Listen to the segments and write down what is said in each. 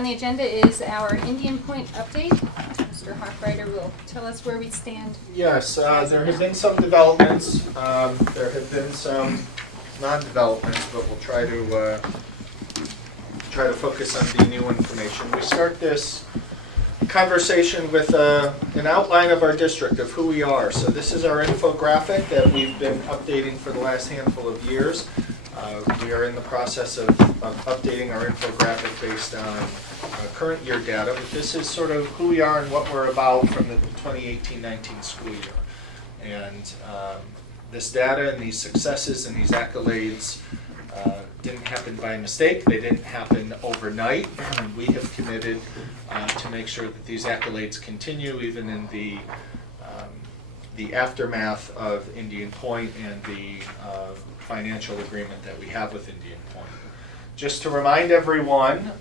on the agenda is our Indian Point update. Mr. Hochreiter will tell us where we stand. Yes, there have been some developments. There have been some non-developments, but we'll try to focus on the new information. We start this conversation with an outline of our district, of who we are. So this is our infographic that we've been updating for the last handful of years. We are in the process of updating our infographic based on current year data, but this is sort of who we are and what we're about from the 2018-19 school year. And this data and these successes and these accolades didn't happen by mistake. They didn't happen overnight. And we have committed to make sure that these accolades continue even in the aftermath of Indian Point and the financial agreement that we have with Indian Point. Just to remind everyone,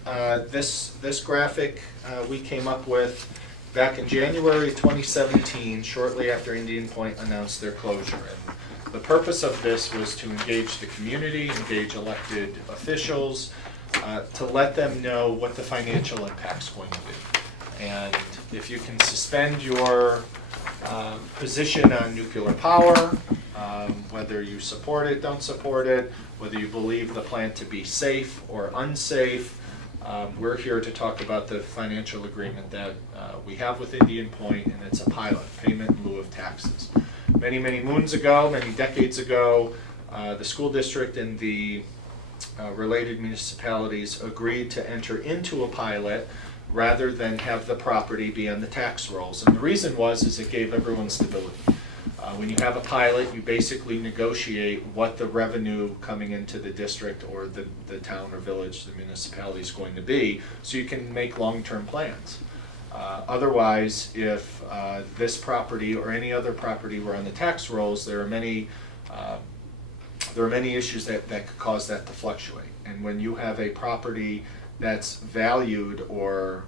this graphic we came up with back in January 2017, shortly after Indian Point announced their closure. And the purpose of this was to engage the community, engage elected officials, to let them know what the financial impact's going to be. And if you can suspend your position on nuclear power, whether you support it, don't support it, whether you believe the plant to be safe or unsafe, we're here to talk about the financial agreement that we have with Indian Point, and it's a pilot, payment in lieu of taxes. Many, many moons ago, many decades ago, the school district and the related municipalities agreed to enter into a pilot rather than have the property be on the tax rolls. And the reason is it gave everyone stability. When you have a pilot, you basically negotiate what the revenue coming into the district or the town or village, the municipality is going to be, so you can make long-term plans. Otherwise, if this property or any other property were on the tax rolls, there are many issues that could cause that to fluctuate. And when you have a property that's valued or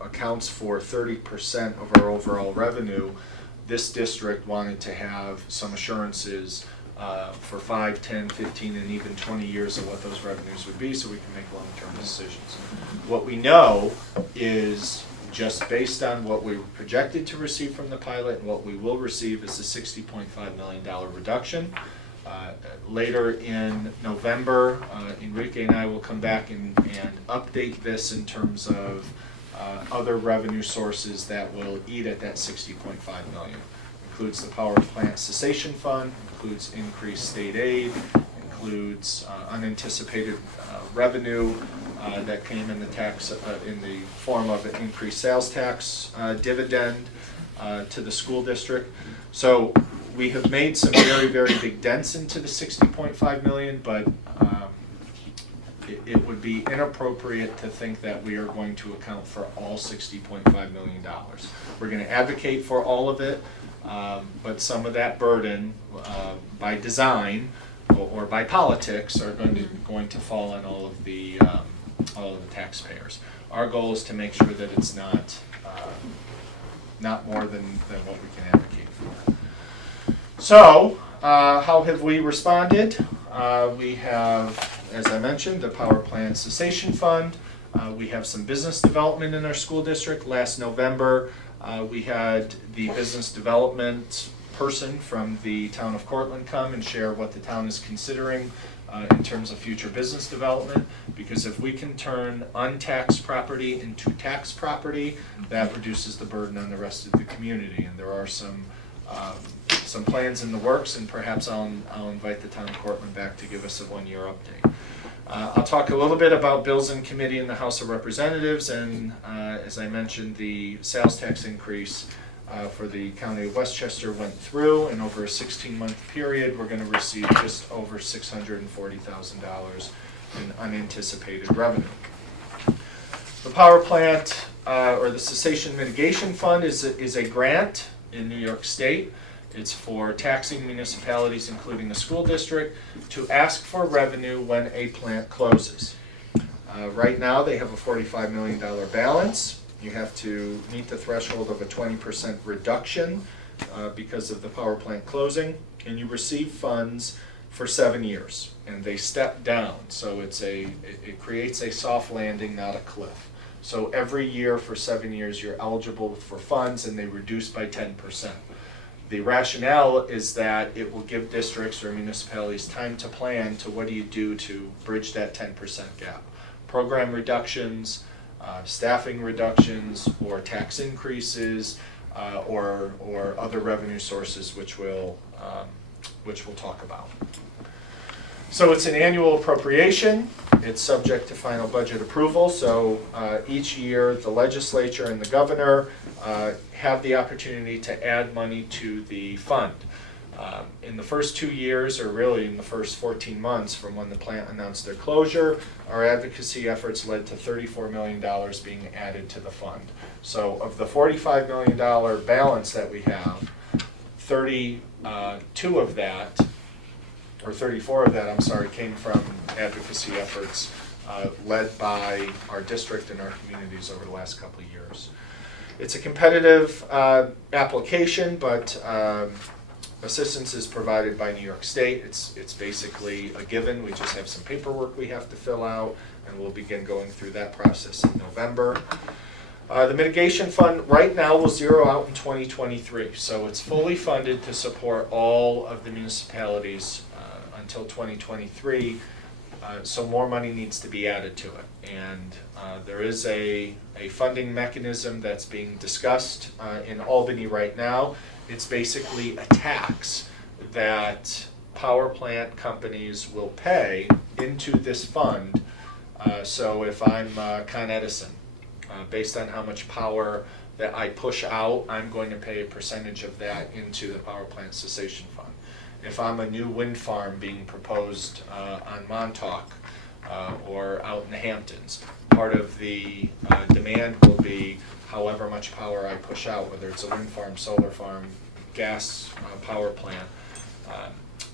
accounts for 30% of our overall revenue, this district wanted to have some assurances for 5, 10, 15, and even 20 years of what those revenues would be so we can make long-term decisions. What we know is, just based on what we were projected to receive from the pilot and what we will receive, is a $60.5 million reduction. Later in November, Enrique and I will come back and update this in terms of other revenue sources that will eat at that $60.5 million. Includes the power plant cessation fund, includes increased state aid, includes unanticipated revenue that came in the tax in the form of an increased sales tax dividend to the school district. So we have made some very, very big dents into the $60.5 million, but it would be inappropriate to think that we are going to account for all $60.5 million. We're going to advocate for all of it, but some of that burden, by design or by politics, are going to fall on all of the taxpayers. Our goal is to make sure that it's not more than what we can advocate for. So, how have we responded? We have, as I mentioned, the power plant cessation fund. We have some business development in our school district. Last November, we had the business development person from the town of Cortland come and share what the town is considering in terms of future business development, because if we can turn untaxed property into taxed property, that reduces the burden on the rest of the community. And there are some plans in the works, and perhaps I'll invite the town of Cortland back to give us a one-year update. I'll talk a little bit about bills in committee in the House of Representatives, and as I mentioned, the sales tax increase for the County of Westchester went through, and over a 16-month period, we're going to receive just over $640,000 in unanticipated revenue. The power plant, or the cessation mitigation fund, is a grant in New York State. It's for taxing municipalities, including the school district, to ask for revenue when a plant closes. Right now, they have a $45 million balance. You have to meet the threshold of a 20% reduction because of the power plant closing, and you receive funds for 7 years, and they step down. So it creates a soft landing, not a cliff. So every year for 7 years, you're eligible for funds, and they reduce by 10%. The rationale is that it will give districts or municipalities time to plan to what do you do to bridge that 10% gap. Program reductions, staffing reductions, or tax increases, or other revenue sources, which we'll talk about. So it's an annual appropriation. It's subject to final budget approval. So each year, the legislature and the governor have the opportunity to add money to the fund. In the first 2 years, or really in the first 14 months from when the plant announced their closure, our advocacy efforts led to $34 million being added to the fund. So of the $45 million balance that we have, 32 of that, or 34 of that, I'm sorry, came from advocacy efforts led by our district and our communities over the last couple of years. It's a competitive application, but assistance is provided by New York State. It's basically a given. We just have some paperwork we have to fill out, and we'll begin going through that process in November. The mitigation fund right now will zero out in 2023, so it's fully funded to support all of the municipalities until 2023. So more money needs to be added to it, and there is a funding mechanism that's being discussed in Albany right now. It's basically a tax that power plant companies will pay into this fund. So if I'm Con Edison, based on how much power that I push out, I'm going to pay a percentage of that into the power plant cessation fund. If I'm a new wind farm being proposed on Montauk or out in the Hamptons, part of the demand will be however much power I push out, whether it's a wind farm, solar farm, gas power plant,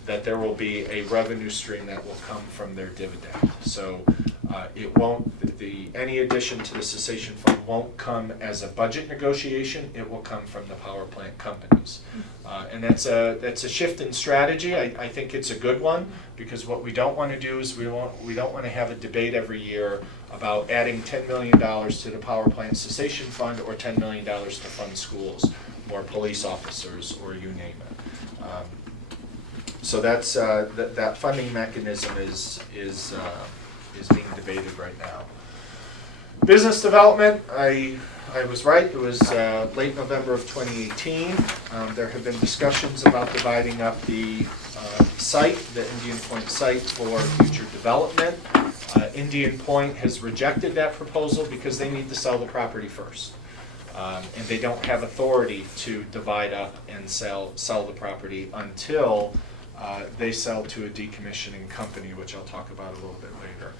that there will be a revenue stream that will come from their dividend. So it won't, any addition to the cessation fund won't come as a budget negotiation. It will come from the power plant companies. And that's a shift in strategy. I think it's a good one, because what we don't want to do is we don't want to have a debate every year about adding $10 million to the power plant cessation fund, or $10 million to fund schools or police officers, or you name it. So that's that funding mechanism is being debated right now. Business development, I was right. It was late November of 2018. There have been discussions about dividing up the site, the Indian Point site, for future development. Indian Point has rejected that proposal because they need to sell the property first. And they don't have authority to divide up and sell the property until they sell to a decommissioning company, which I'll talk about a little bit later.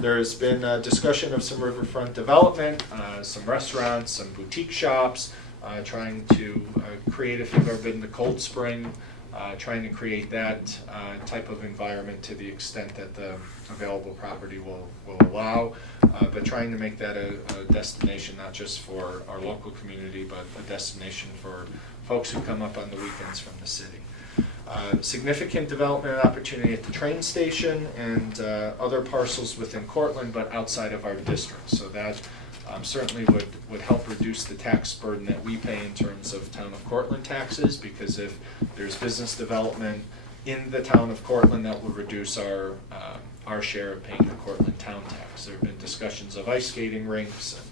There's been discussion of some riverfront development, some restaurants, some boutique shops, trying to create, if you've ever been to Cold Spring, trying to create that type of environment to the extent that the available property will allow, but trying to make that a destination not just for our local community, but a destination for folks who come up on the weekends from the city. Significant development opportunity at the train station and other parcels within Cortland, but outside of our district. So that certainly would help reduce the tax burden that we pay in terms of town of Cortland taxes, because if there's business development in the town of Cortland, that will reduce our share of paying the Cortland town tax. There have been discussions of ice skating rinks and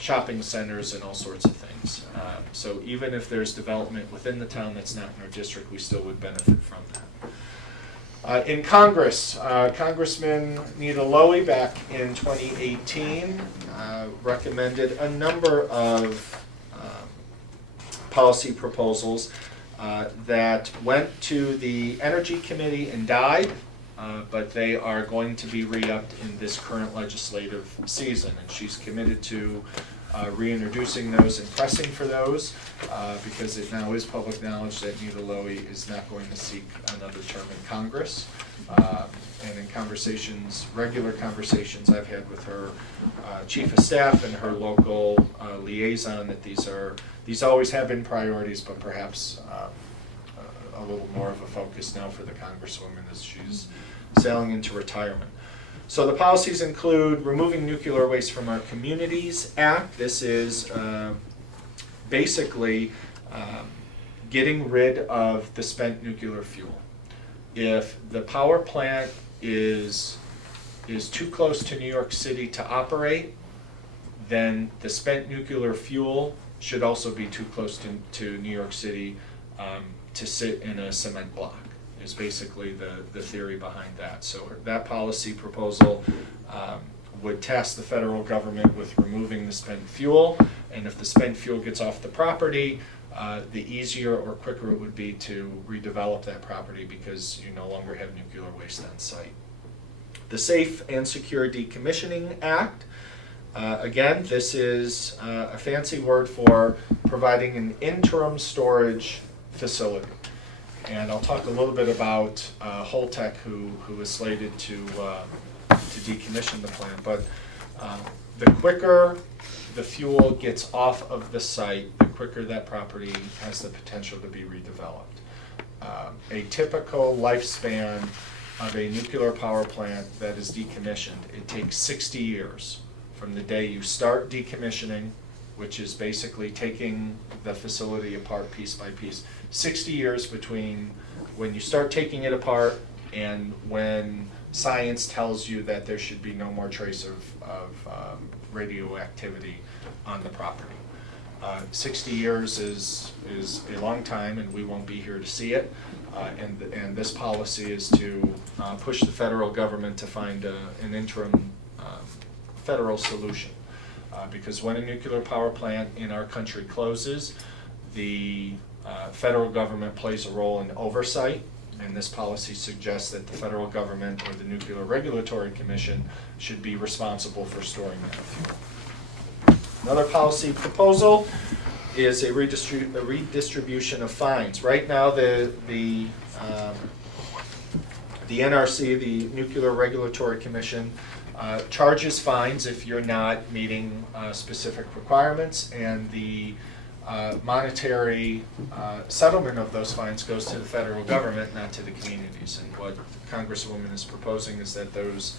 shopping centers and all sorts of things. So even if there's development within the town that's not in our district, we still would benefit from that. In Congress, Congressman Nita Lowey back in 2018 recommended a number of policy proposals that went to the Energy Committee and died, but they are going to be re-upped in this current legislative season, and she's committed to reintroducing those and pressing for those, because it now is public knowledge that Nita Lowey is not going to seek another term in Congress. And in conversations, regular conversations I've had with her chief of staff and her local liaison, that these always have been priorities, but perhaps a little more of a focus now for the Congresswoman as she's sailing into retirement. So the policies include removing nuclear waste from our communities act. This is basically getting rid of the spent nuclear fuel. If the power plant is too close to New York City to operate, then the spent nuclear fuel should also be too close to New York City to sit in a cement block, is basically the theory behind that. So that policy proposal would task the federal government with removing the spent fuel, and if the spent fuel gets off the property, the easier or quicker it would be to redevelop that property because you no longer have nuclear waste on site. The Safe and Secure Decommissioning Act. Again, this is a fancy word for providing an interim storage facility. And I'll talk a little bit about Holtec, who is slated to decommission the plant. But the quicker the fuel gets off of the site, the quicker that property has the potential to be redeveloped. A typical lifespan of a nuclear power plant that is decommissioned, it takes 60 years from the day you start decommissioning, which is basically taking the facility apart piece by piece. 60 years between when you start taking it apart and when science tells you that there should be no more trace of radioactivity on the property. 60 years is a long time, and we won't be here to see it. And this policy is to push the federal government to find an interim federal solution. Because when a nuclear power plant in our country closes, the federal government plays a role in oversight, and this policy suggests that the federal government or the Nuclear Regulatory Commission should be responsible for storing that fuel. Another policy proposal is a redistribution of fines. Right now, the NRC, the Nuclear Regulatory Commission, charges fines if you're not meeting specific requirements, and the monetary settlement of those fines goes to the federal government, not to the communities. And what Congresswoman is proposing is that those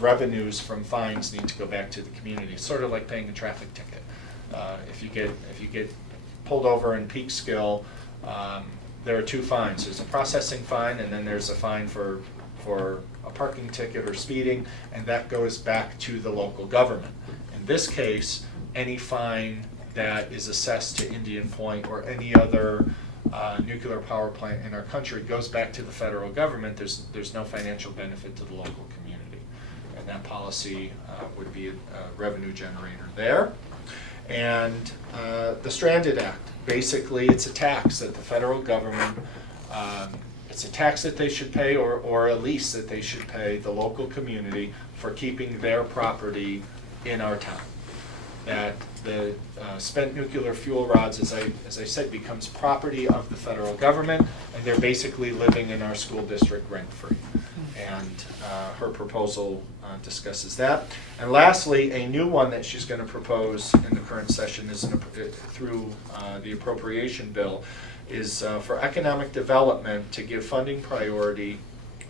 revenues from fines need to go back to the community. It's sort of like paying a traffic ticket. If you get pulled over in Peekskill, there are two fines. There's a processing fine, and then there's a fine for a parking ticket or speeding, and that goes back to the local government. In this case, any fine that is assessed to Indian Point or any other nuclear power plant in our country goes back to the federal government. There's no financial benefit to the local community, and that policy would be a revenue generator there. And the Stranded Act, basically it's a tax that the federal government, it's a tax that they should pay, or a lease that they should pay the local community for keeping their property in our town. That the spent nuclear fuel rods, as I said, becomes property of the federal government, and they're basically living in our school district rent-free. And her proposal discusses that. And lastly, a new one that she's going to propose in the current session is through the appropriation bill, is for economic development to give funding priority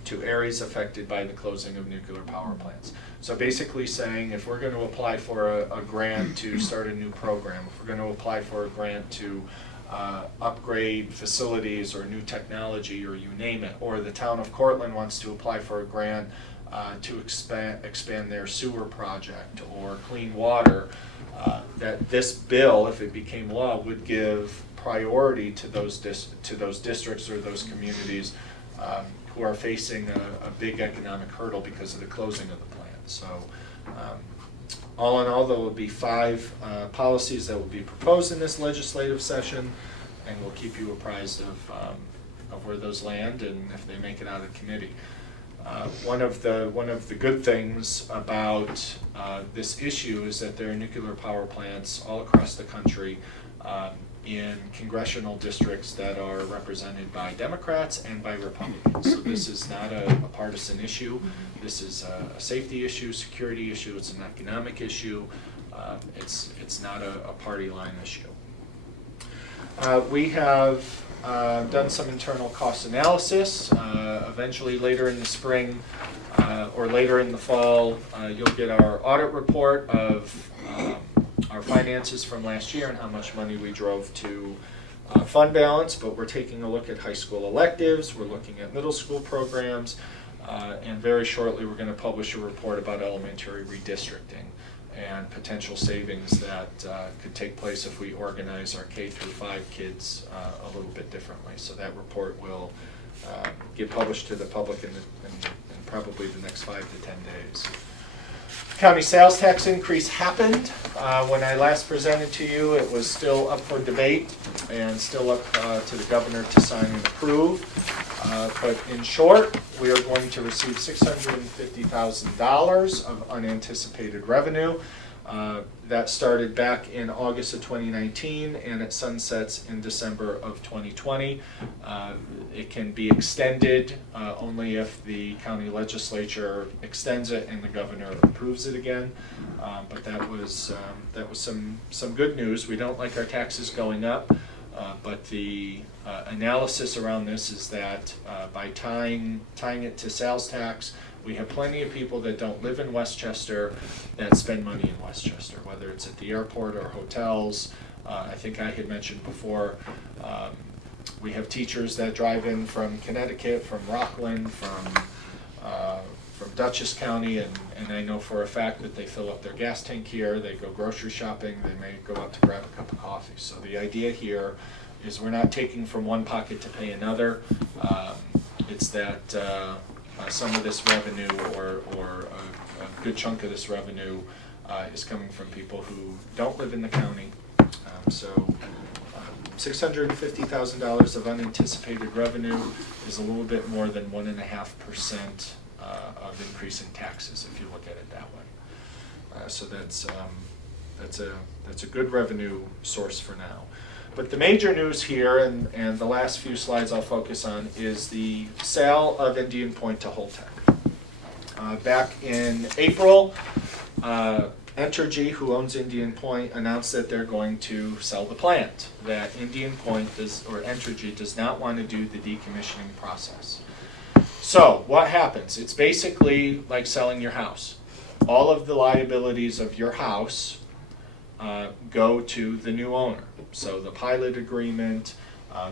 to areas affected by the closing of nuclear power plants. So basically saying, if we're going to apply for a grant to start a new program, if we're going to apply for a grant to upgrade facilities or new technology, or you name it, or the town of Cortland wants to apply for a grant to expand their sewer project or clean water, that this bill, if it became law, would give priority to those districts or those communities who are facing a big economic hurdle because of the closing of the plant. So all in all, there will be 5 policies that will be proposed in this legislative session, and we'll keep you apprised of where those land and if they make it out of committee. One of the good things about this issue is that there are nuclear power plants all across the country in congressional districts that are represented by Democrats and by Republicans. So this is not a partisan issue. This is a safety issue, security issue. It's an economic issue. It's not a party line issue. We have done some internal cost analysis. Eventually later in the spring or later in the fall, you'll get our audit report of our finances from last year and how much money we drove to fund balance, but we're taking a look at high school electives, we're looking at middle school programs, and very shortly we're going to publish a report about elementary redistricting and potential savings that could take place if we organize our K through 5 kids a little bit differently. So that report will get published to the public in probably the next 5 to 10 days. County sales tax increase happened. When I last presented to you, it was still up for debate and still up to the governor to sign and approve. But in short, we are going to receive $650,000 of unanticipated revenue. That started back in August of 2019 and it sunsets in December of 2020. It can be extended only if the county legislature extends it and the governor approves it again. But that was some good news. We don't like our taxes going up, but the analysis around this is that by tying it to sales tax, we have plenty of people that don't live in Westchester that spend money in Westchester, whether it's at the airport or hotels. I think I had mentioned before, we have teachers that drive in from Connecticut, from Rockland, from Dutchess County, and I know for a fact that they fill up their gas tank here, they go grocery shopping, they may go out to grab a cup of coffee. So the idea here is we're not taking from one pocket to pay another. It's that some of this revenue or a good chunk of this revenue is coming from people who don't live in the county. So $650,000 of unanticipated revenue is a little bit more than 1.5% of increase in taxes if you look at it that way. So that's a good revenue source for now. But the major news here, and the last few slides I'll focus on, is the sale of Indian Point to Holtec. Back in April, Entergy, who owns Indian Point, announced that they're going to sell the plant. That Indian Point Entergy does not want to do the decommissioning process. So what happens? It's basically like selling your house. All of the liabilities of your house go to the new owner. So the pilot agreement,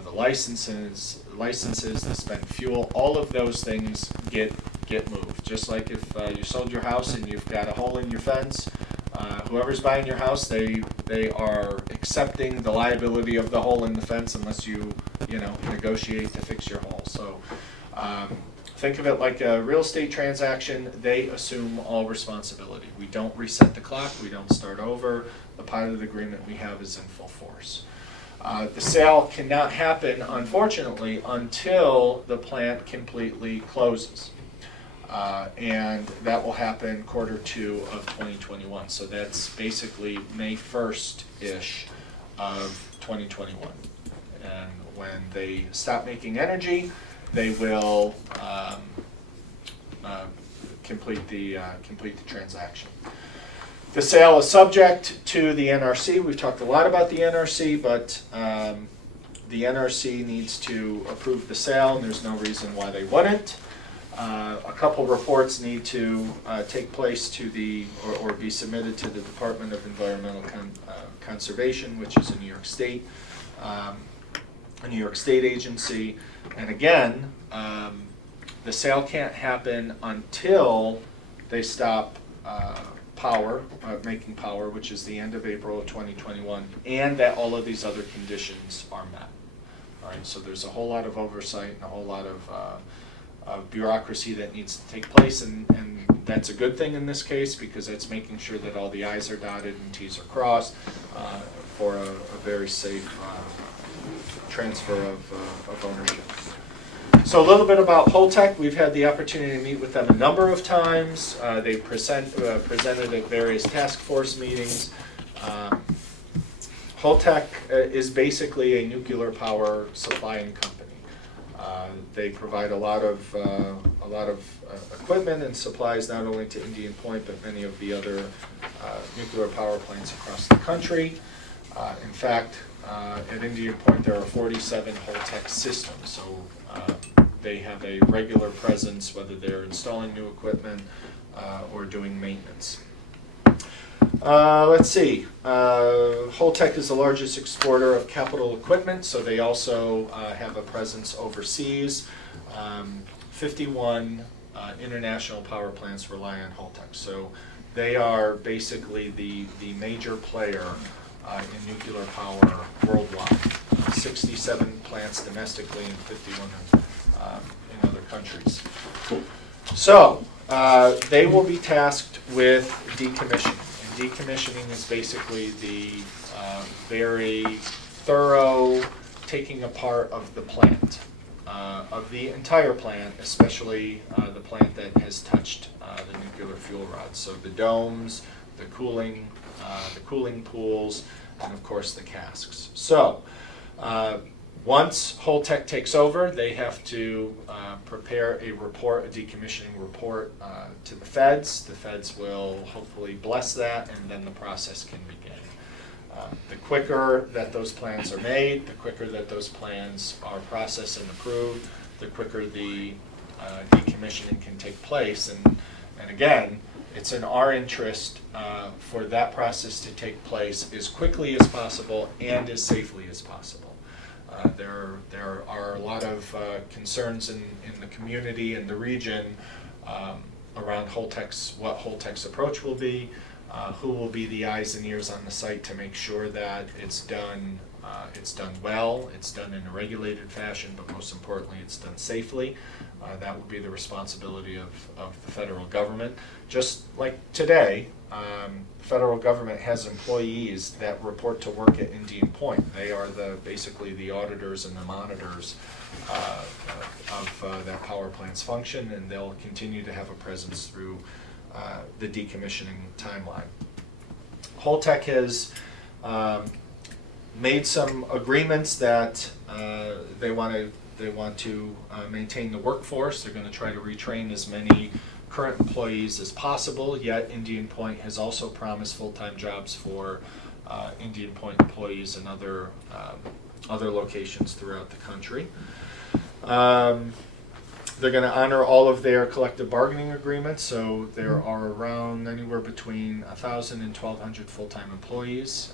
the licenses, the spent fuel, all of those things get moved. Just like if you sold your house and you've got a hole in your fence, whoever's buying your house, they are accepting the liability of the hole in the fence unless you negotiate to fix your hole. So think of it like a real estate transaction. They assume all responsibility. We don't reset the clock. We don't start over. The pilot agreement we have is in full force. The sale cannot happen, unfortunately, until the plant completely closes. And that will happen Q2 of 2021. So that's basically May 1st-ish of 2021. And when they stop making energy, they will complete the transaction. The sale is subject to the NRC. We've talked a lot about the NRC, but the NRC needs to approve the sale, and there's no reason why they wouldn't. A couple reports need to take place to or be submitted to the Department of Environmental Conservation, which is a New York State agency. And again, the sale can't happen until they stop making power, which is the end of April of 2021, and that all of these other conditions are met. All right, so there's a whole lot of oversight and a whole lot of bureaucracy that needs to take place, and that's a good thing in this case because it's making sure that all the I's are dotted and T's are crossed for a very safe transfer of ownership. So a little bit about Holtec. We've had the opportunity to meet with them a number of times. They presented at various task force meetings. Holtec is basically a nuclear power supplying company. They provide a lot of equipment and supplies not only to Indian Point but many of the other nuclear power plants across the country. In fact, at Indian Point, there are 47 Holtec systems, so they have a regular presence, whether they're installing new equipment or doing maintenance. Let's see. Holtec is the largest exporter of capital equipment, so they also have a presence overseas. 51 international power plants rely on Holtec, so they are basically the major player in nuclear power worldwide. 67 plants domestically and 51 in other countries. So they will be tasked with decommissioning. And decommissioning is basically the very thorough taking apart of the plant, of the entire plant, especially the plant that has touched the nuclear fuel rods. So the domes, the cooling pools, and of course the casks. So once Holtec takes over, they have to prepare a report, a decommissioning report to the feds. The feds will hopefully bless that, and then the process can begin. The quicker that those plans are made, the quicker that those plans are processed and approved, the quicker the decommissioning can take place. And again, it's in our interest for that process to take place as quickly as possible and as safely as possible. There are a lot of concerns in the community and the region around what Holtec's approach will be, who will be the eyes and ears on the site to make sure that it's done well, it's done in a regulated fashion, but most importantly, it's done safely. That would be the responsibility of the federal government. Just like today, the federal government has employees that report to work at Indian Point. They are basically the auditors and the monitors of that power plant's function, and they'll continue to have a presence through the decommissioning timeline. Holtec has made some agreements that they want to maintain the workforce. They're going to try to retrain as many current employees as possible, yet Indian Point has also promised full-time jobs for Indian Point employees in other locations throughout the country. They're going to honor all of their collective bargaining agreements, so there are around anywhere between 1,000 and 1,200 full-time employees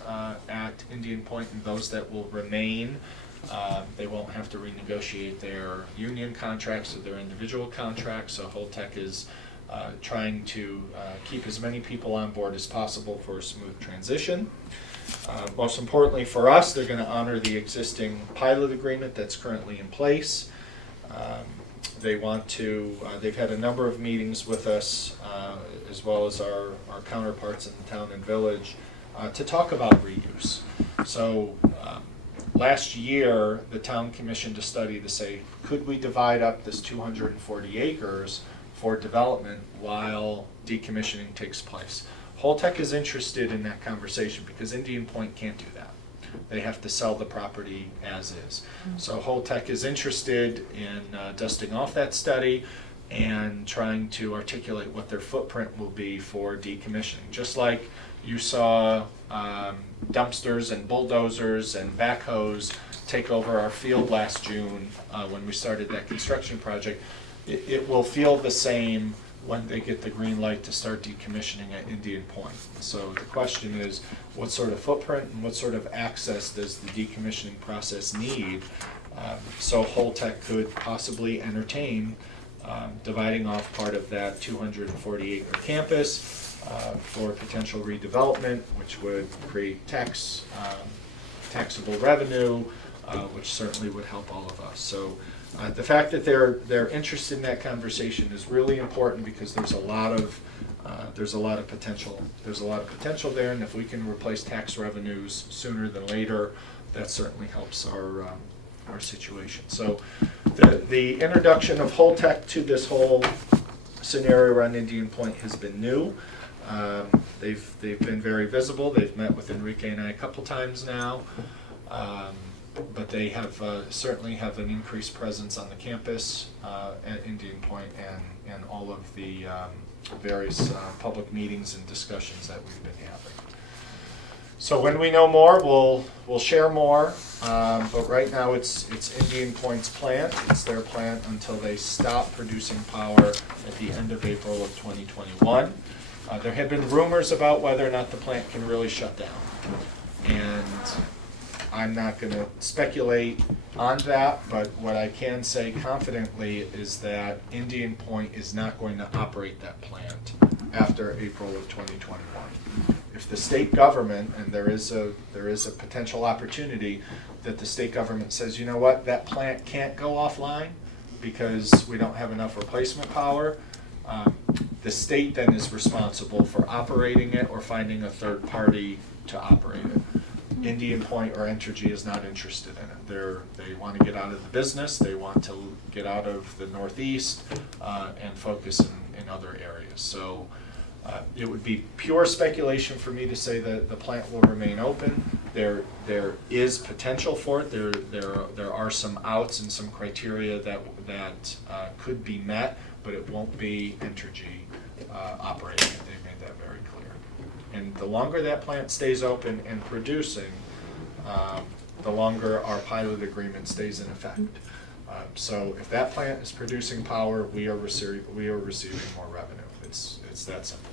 at Indian Point, and those that will remain, they won't have to renegotiate their union contracts or their individual contracts, so Holtec is trying to keep as many people on board as possible for a smooth transition. Most importantly for us, they're going to honor the existing pilot agreement that's currently in place. They've had a number of meetings with us, as well as our counterparts in the town and village, to talk about reuse. So last year, the town commissioned a study to say, could we divide up this 240 acres for development while decommissioning takes place? Holtec is interested in that conversation because Indian Point can't do that. They have to sell the property as is. So Holtec is interested in dusting off that study and trying to articulate what their footprint will be for decommissioning. Just like you saw dumpsters and bulldozers and backhoes take over our field last June when we started that construction project, it will feel the same when they get the green light to start decommissioning at Indian Point. So the question is, what sort of footprint and what sort of access does the decommissioning process need so Holtec could possibly entertain dividing off part of that 240-acre campus for potential redevelopment, which would create taxable revenue, which certainly would help all of us. So the fact that they're interested in that conversation is really important because there's a lot of potential. There's a lot of potential there, and if we can replace tax revenues sooner than later, that certainly helps our situation. So the introduction of Holtec to this whole scenario around Indian Point has been new. They've been very visible. They've met with Enrique and I a couple times now. But they have certainly have an increased presence on the campus at Indian Point and all of the various public meetings and discussions that we've been having. So when we know more, we'll share more. But right now, it's Indian Point's plant. It's their plant until they stop producing power at the end of April of 2021. There have been rumors about whether or not the plant can really shut down. And I'm not going to speculate on that, but what I can say confidently is that Indian Point is not going to operate that plant after April of 2021. If the state government, and there is a potential opportunity that the state government says, you know what, that plant can't go offline because we don't have enough replacement power, the state then is responsible for operating it or finding a third party to operate it. Indian Point or Entergy is not interested in it. They want to get out of the business. They want to get out of the Northeast and focus in other areas. So it would be pure speculation for me to say that the plant will remain open. There is potential for it. There are some outs and some criteria that could be met, but it won't be Entergy operating it. They made that very clear. And the longer that plant stays open and producing, the longer our pilot agreement stays in effect. So if that plant is producing power, we are receiving more revenue. It's that simple.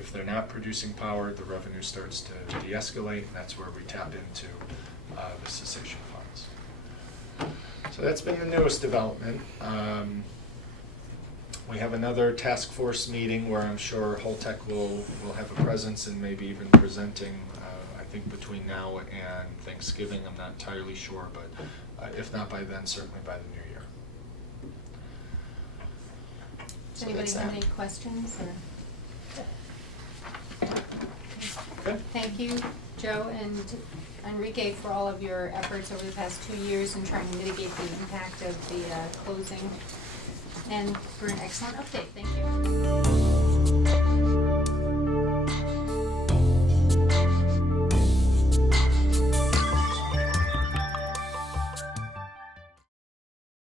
If they're not producing power, the revenue starts to de-escalate, and that's where we tap into the cessation funds. So that's been the newest development. We have another task force meeting where I'm sure Holtec will have a presence and maybe even presenting, I think between now and Thanksgiving. I'm not entirely sure, but if not by then, certainly by the new year. Does So anybody that's have that. any questions? Or? Good. Thank you, Joe and Enrique, for all of your efforts over the past 2 years in trying to mitigate the impact of the closing, and for an excellent update. Thank you.